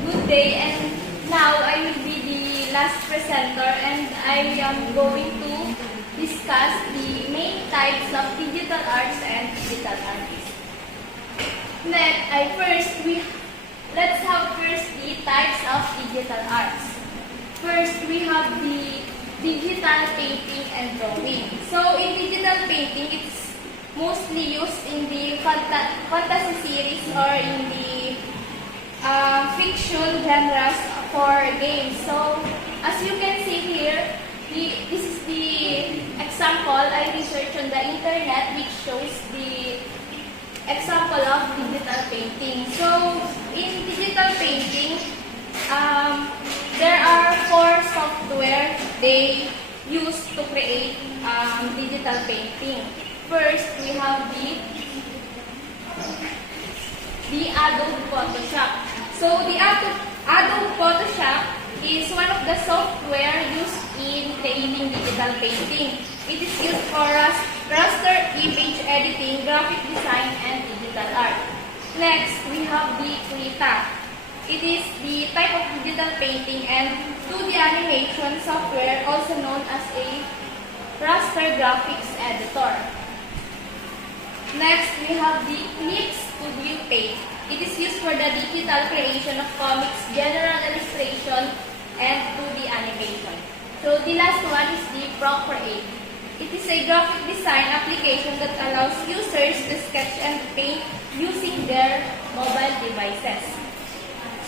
Good day, and now I will be the last presenter, and I am going to discuss the main types of digital arts and digital artists. Let's have first the types of digital arts. First, we have the digital painting and drawing. So in digital painting, it's mostly used in the fantasy series or in the fiction genres for games. So as you can see here, this is the example I researched on the internet, which shows the example of digital painting. So in digital painting, there are 4 software they use to create digital painting. First, we have the Adobe Photoshop. So the Adobe Photoshop is one of the software used in creating digital painting. It is used for raster image editing, graphic design, and digital art. Next, we have the Krita. It is the type of digital painting and 2D animation software, also known as a raster graphics editor. Next, we have the Clip Studio Paint. It is used for the digital creation of comics, general illustration, and 2D animation. So the last one is the Procreate. It is a graphic design application that allows users to sketch and paint using their mobile devices.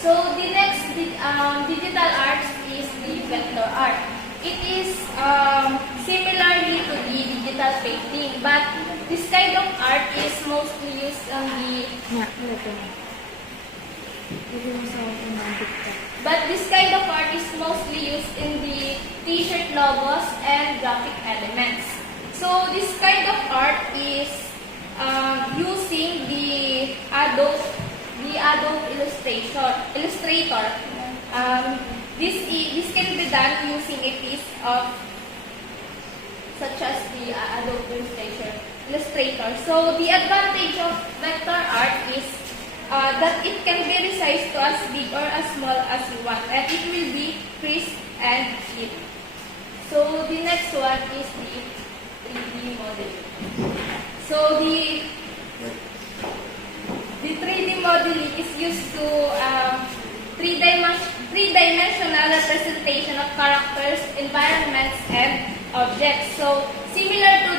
So the next digital art is the vector art. It is similarly to the digital painting, but this kind of art is mostly used on the this kind of art is mostly used in the t-shirt logos and graphic elements. So this kind of art is using the Adobe Illustrator. This can be done using a piece of such as the Adobe Illustrator. So the advantage of vector art is that it can be resized to as big or as small as you want, and it will be crisp and neat. So the next one is the 3D modeling. So the 3D modeling is used to three-dimensional representation of characters, environments, and objects. So similar to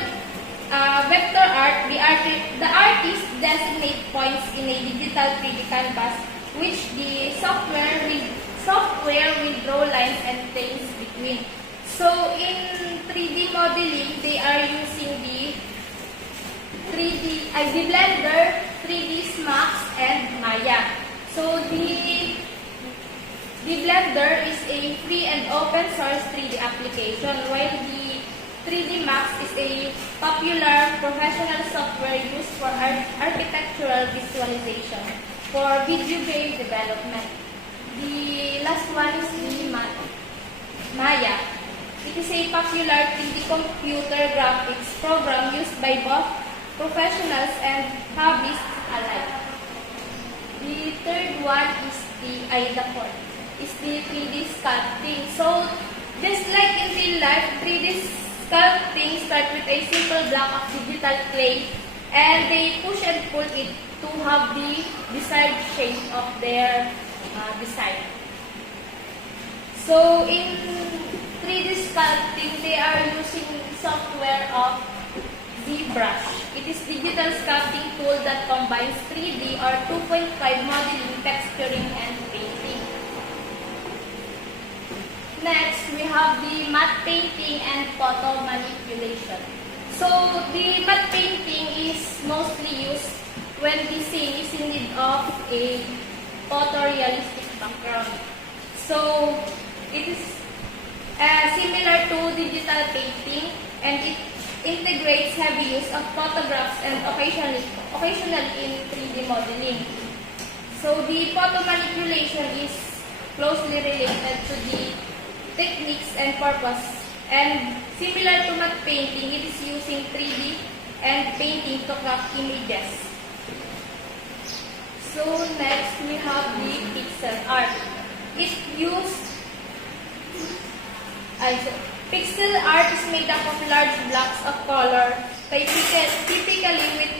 vector art, the artist designate points in a digital 3D canvas, which the software will draw lines and planes between. So in 3D modeling, they are using the Blender, 3ds Max, and Maya. So the Blender is a free and open source 3D application, while the 3D Max is a popular professional software used for architectural visualization for video game development. The last one is the Maya. It is a popular 3D computer graphics program used by both professionals and hobbyists alike. The third one is the 3D sculpting. So just like in real life, 3D sculpting starts with a simple block of digital clay, and they push and pull it to have the desired shape of their design. So in 3D sculpting, they are using software of ZBrush. It is digital sculpting tool that combines 3D or 2.5 modeling, texturing, and painting. Next, we have the matte painting and photo manipulation. So the matte painting is mostly used when the scene is in need of a photorealistic background. So it is similar to digital painting, and it integrates heavy use of photographs and occasionally in 3D modeling. So the photo manipulation is closely related to the techniques and purpose, and similar to matte painting, it is using 3D and painting to craft images. So next we have the pixel art. Pixel art is made up of large blocks of color, typically with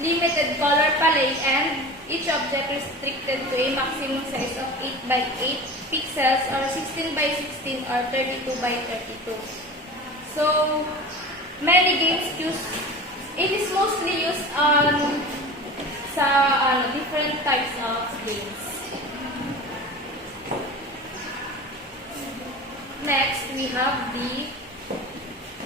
limited color palette, and each object restricted to a maximum size of 8 by 8 pixels or 16 by 16 or 32 by 32. So many games it is mostly used on different types of games. Next, we have the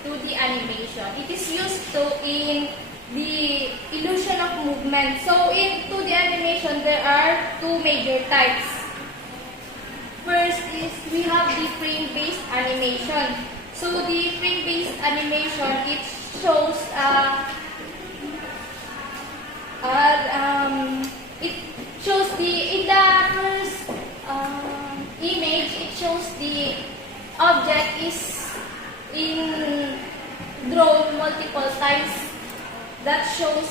2D animation. It is used in the illusion of movement. So in 2D animation, there are two major types. First is we have the frame-based animation. So the frame-based animation, it shows in the first image, it shows the object is drawn multiple times. That shows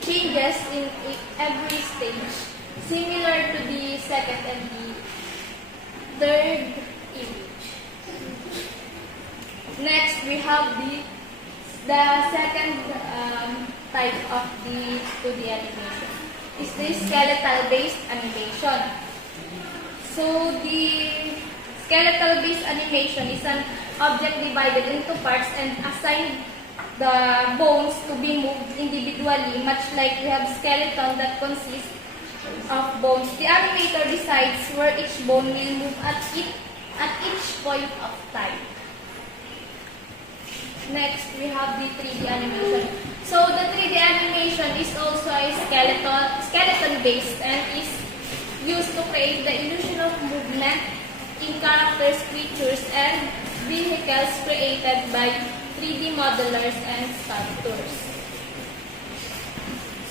changes in every stage, similar to the second and the third image. Next, we have the second type of the 2D animation. Is the skeletal-based animation. So the skeletal-based animation is an object divided into parts and assigned the bones to be moved individually, much like we have skeleton that consists of bones. The animator decides where each bone will move at each point of time. Next, we have the 3D animation. So the 3D animation is also a skeleton-based and is used to create the illusion of movement in characters, creatures, and vehicles created by 3D modelers and sculptors.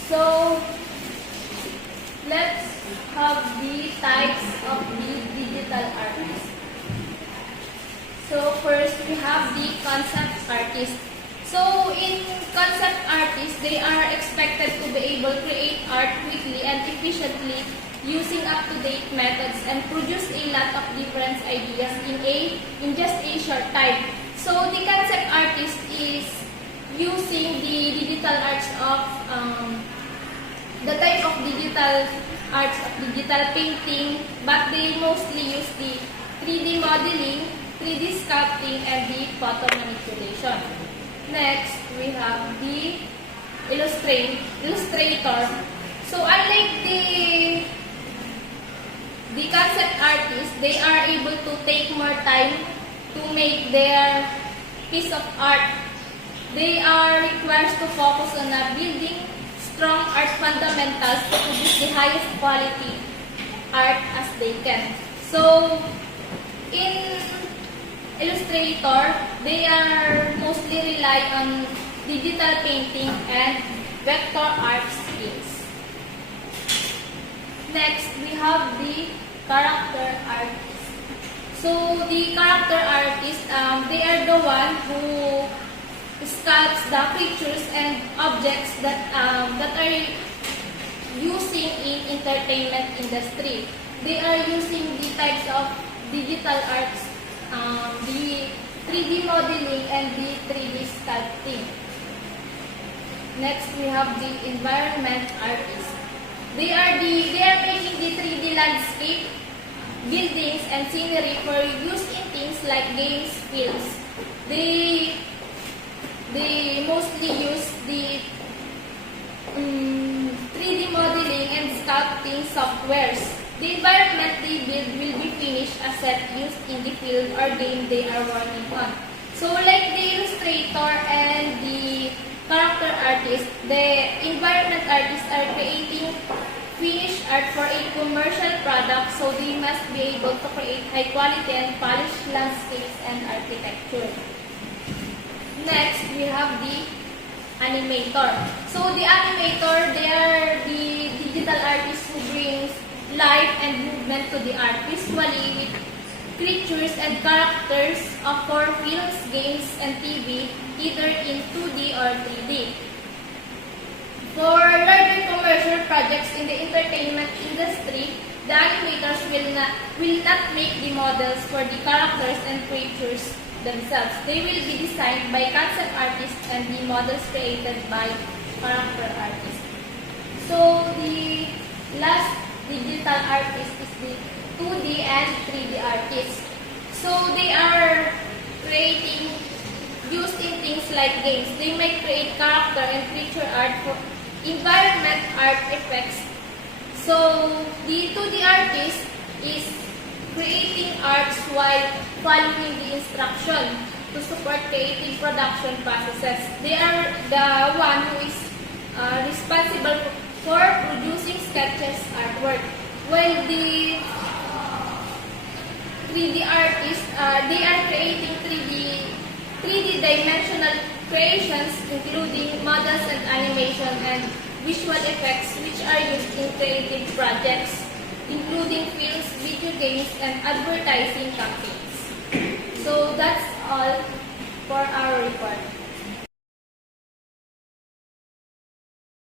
So let's have the types of the digital artists. So first, we have the concept artist. So in concept artists, they are expected to be able to create art quickly and efficiently using up-to-date methods and produce a lot of different ideas in just a short time. So the concept artist is using the digital arts of the type of digital arts of digital painting, but they mostly use the 3D modeling, 3D sculpting, and the photo manipulation. Next, we have the illustrator. So unlike the concept artists, they are able to take more time to make their piece of art. They are required to focus on building strong art fundamentals to produce the highest quality art as they can. So in Illustrator, they are mostly rely on digital painting and vector art skills. Next, we have the character artist. So the character artist, they are the one who sculpts the creatures and objects that are using in entertainment industry. They are using the types of digital arts, the 3D modeling and the 3D sculpting. Next, we have the environment artist. They are making the 3D landscape, buildings, and scenery for use in things like games, films. They mostly use the 3D modeling and sculpting softwares. The environment they build will be finished as set used in the film or game they are working on. So like the illustrator and the character artist, the environment artists are creating finished art for a commercial product, so they must be able to create high quality and polished landscapes and architecture. Next, we have the animator. So the animator, they are the digital artists who brings life and movement to the art visually with creatures and characters for films, games, and TV, either in 2D or 3D. For larger commercial projects in the entertainment industry, the animators will not make the models for the characters and creatures themselves. They will be designed by concept artists and the models created by character artists. So the last digital artist is the 2D and 3D artists. So they are creating, used in things like games. They might create character and creature art for environment art effects. So the 2D artist is creating arts while following the instruction to support creative production processes. They are the one who is responsible for producing sketches artwork, while the 3D artists, they are creating 3D dimensional creations, including models and animation and visual effects, which are used in creative projects, including films, video games, and advertising campaigns. So that's all for our report.